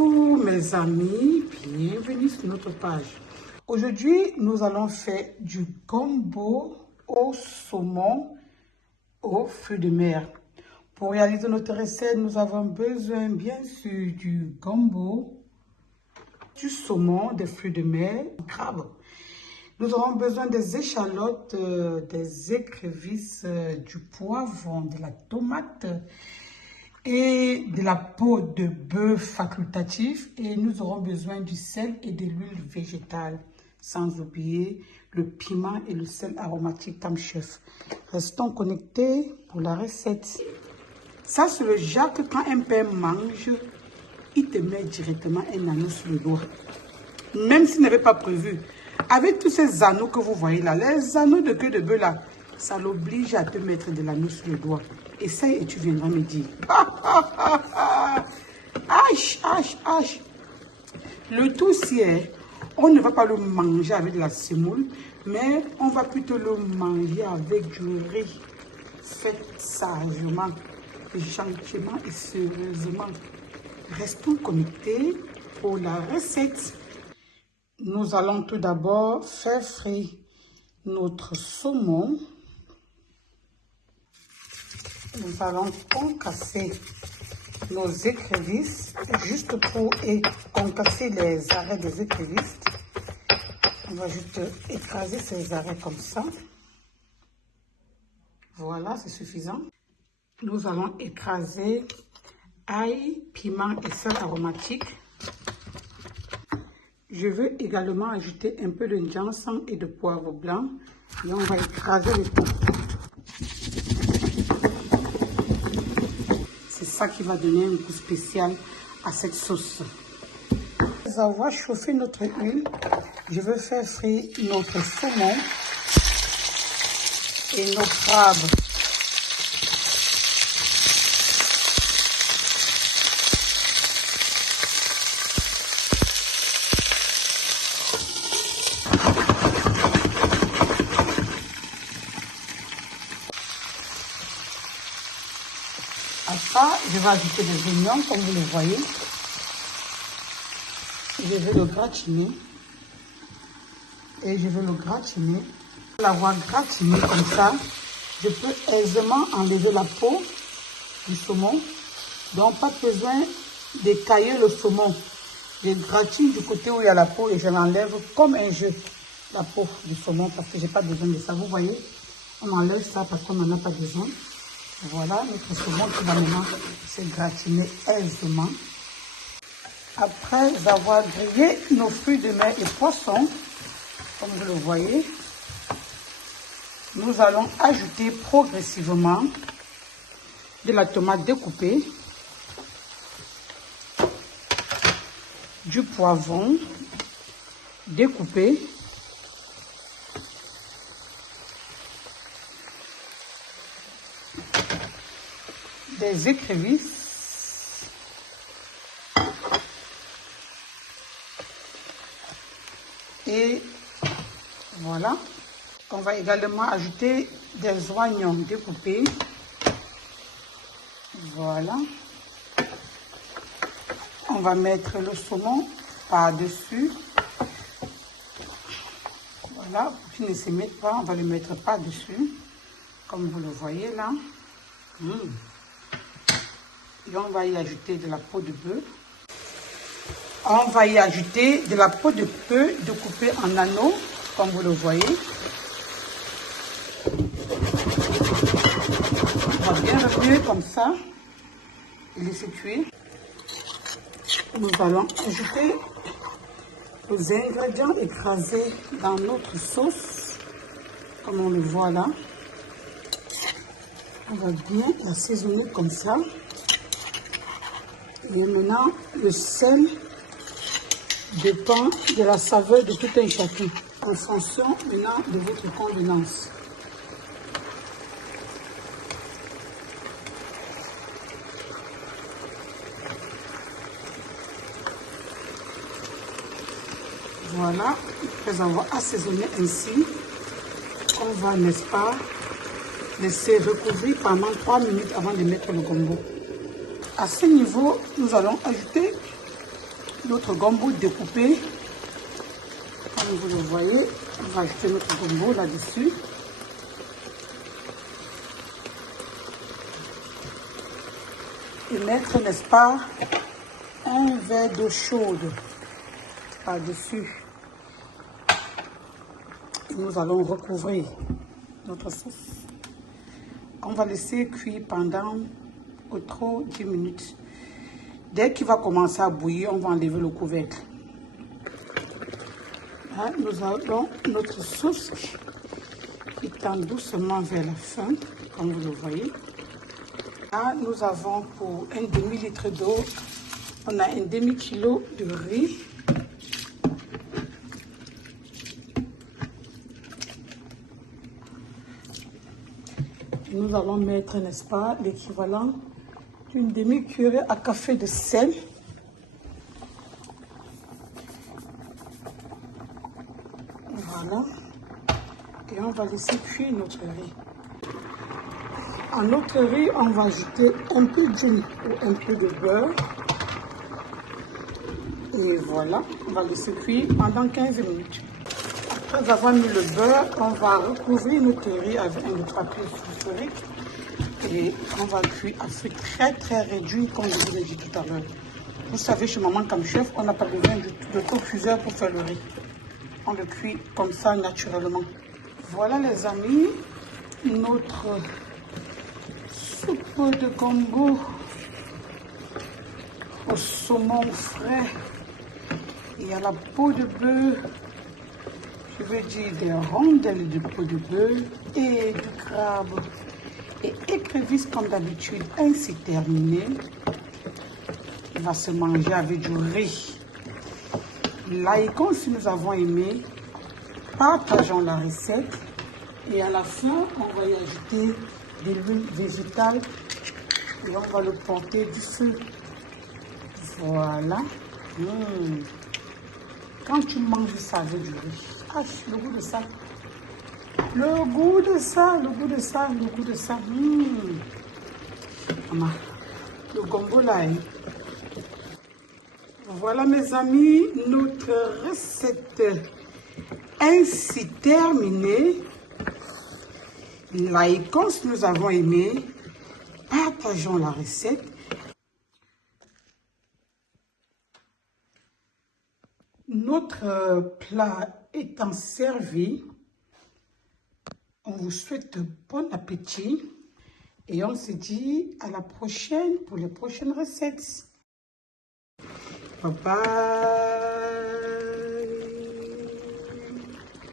Coucou mes amis, bienvenue sur notre page. Aujourd'hui, nous allons faire du gombo au saumon aux fruits de mer. Pour réaliser notre recette, nous avons besoin bien sûr du gombo, du saumon, des fruits de mer, du crabe. Nous aurons besoin des échalotes, des écrevisses, du poivron, de la tomate et de la peau de bœuf facultatif. Et nous aurons besoin du sel et de l'huile végétale. Sans oublier le piment et le sel aromatique Tam Chef. Restons connectés pour la recette. Ça, c'est le genre que quand un père mange, il te met directement un anneau sur le doigt. Même s'il n'avait pas prévu. Avec tous ces anneaux que vous voyez là, les anneaux de queue de bœuf là, ça l'oblige à te mettre de l'anneau sur le doigt. Essaye et tu viendras me dire. Le tout c'est, on ne va pas le manger avec de la semoule, mais on va plutôt le manger avec du riz. Faites sagement, gentiment et sérieusement. Restons connectés pour la recette. Nous allons tout d'abord faire frire notre saumon. Nous allons concasser nos écrevisses, juste pour concasser les arrêts des écrevisses. On va juste écraser ces arrêts comme ça. Voilà, c'est suffisant. Nous allons écraser ail, piment et sel aromatique. Je veux également ajouter un peu de ginseng et de poivre blanc. Et on va écraser le tout. C'est ça qui va donner un goût spécial à cette sauce. Après avoir chauffé notre huile, je veux faire frire notre saumon et nos crabes. À ça, je vais ajouter des oignons, comme vous le voyez. Je vais le gratiner. Et je vais le gratiner. Pour l'avoir gratiné comme ça, je peux aisément enlever la peau du saumon. Donc, pas besoin d'écailler le saumon. Je gratine du côté où il y a la peau et je l'enlève comme un jeu, la peau du saumon, parce que je n'ai pas besoin de ça. Vous voyez, on enlève ça parce qu'on n'en a pas besoin. Voilà notre saumon qui va maintenant se gratiner aisément. Après avoir grillé nos fruits de mer et poissons, comme vous le voyez, nous allons ajouter progressivement de la tomate découpée, du poivron découpé, des écrevisses, et voilà. On va également ajouter des oignons découpés. Voilà. On va mettre le saumon par-dessus. Voilà, pour qu'il ne se mette pas, on va le mettre par-dessus, comme vous le voyez là. Et on va y ajouter de la peau de bœuf. On va y ajouter de la peau de bœuf découpée en anneaux, comme vous le voyez. On va bien remuer comme ça et laisser cuire. Nous allons ajouter les ingrédients écrasés dans notre sauce, comme on le voit là. On va bien assaisonner comme ça. Et maintenant, le sel dépend de la saveur de tout un chacun, en fonction maintenant de votre convenance. Voilà, après avoir assaisonné ainsi, on va, n'est-ce pas, laisser recouvrir pendant 3 minutes avant de mettre le gombo. À ce niveau, nous allons ajouter notre gombo découpé. Comme vous le voyez, on va ajouter notre gombo là-dessus. Et mettre, n'est-ce pas, un verre d'eau chaude par-dessus. Et nous allons recouvrir notre sauce. On va laisser cuire pendant au trop 10 minutes. Dès qu'il va commencer à bouillir, on va enlever le couvercle. Là, nous avons notre sauce qui tend doucement vers la fin, comme vous le voyez. Là, nous avons pour un demi-litre d'eau, on a un demi-kilo de riz. Nous allons mettre, n'est-ce pas, l'équivalent d'une demi-cuillerée à café de sel. Voilà. Et on va laisser cuire notre riz. À notre riz, on va ajouter un peu d'huile ou un peu de beurre. Et voilà, on va laisser cuire pendant 15 minutes. Après avoir mis le beurre, on va recouvrir notre riz avec un papier sulfurique. Et on va cuire à feu très réduit, comme je vous l'ai dit tout à l'heure. Vous savez, chez Maman Comme Chef, on n'a pas besoin de confuseur pour faire le riz. On le cuit comme ça naturellement. Voilà les amis, notre soupe de gombo au saumon frais et à la peau de bœuf. Je veux dire des rondelles de peau de bœuf et du crabe et écrevisses comme d'habitude, ainsi terminé. Il va se manger avec du riz. Likons si nous avons aimé, partageons la recette et à la fin on va y ajouter de l'huile végétale et on va le porter du feu. Voilà. Quand tu manges ça avec du riz, ah, le goût de ça. Le goût de ça, le goût de ça, le goût de ça. Maman, le gombo là. Hein. Voilà mes amis, notre recette ainsi terminée. Likons si nous avons aimé. Partageons la recette. Notre plat étant servi, on vous souhaite bon appétit et on se dit à la prochaine pour les prochaines recettes. Bye bye.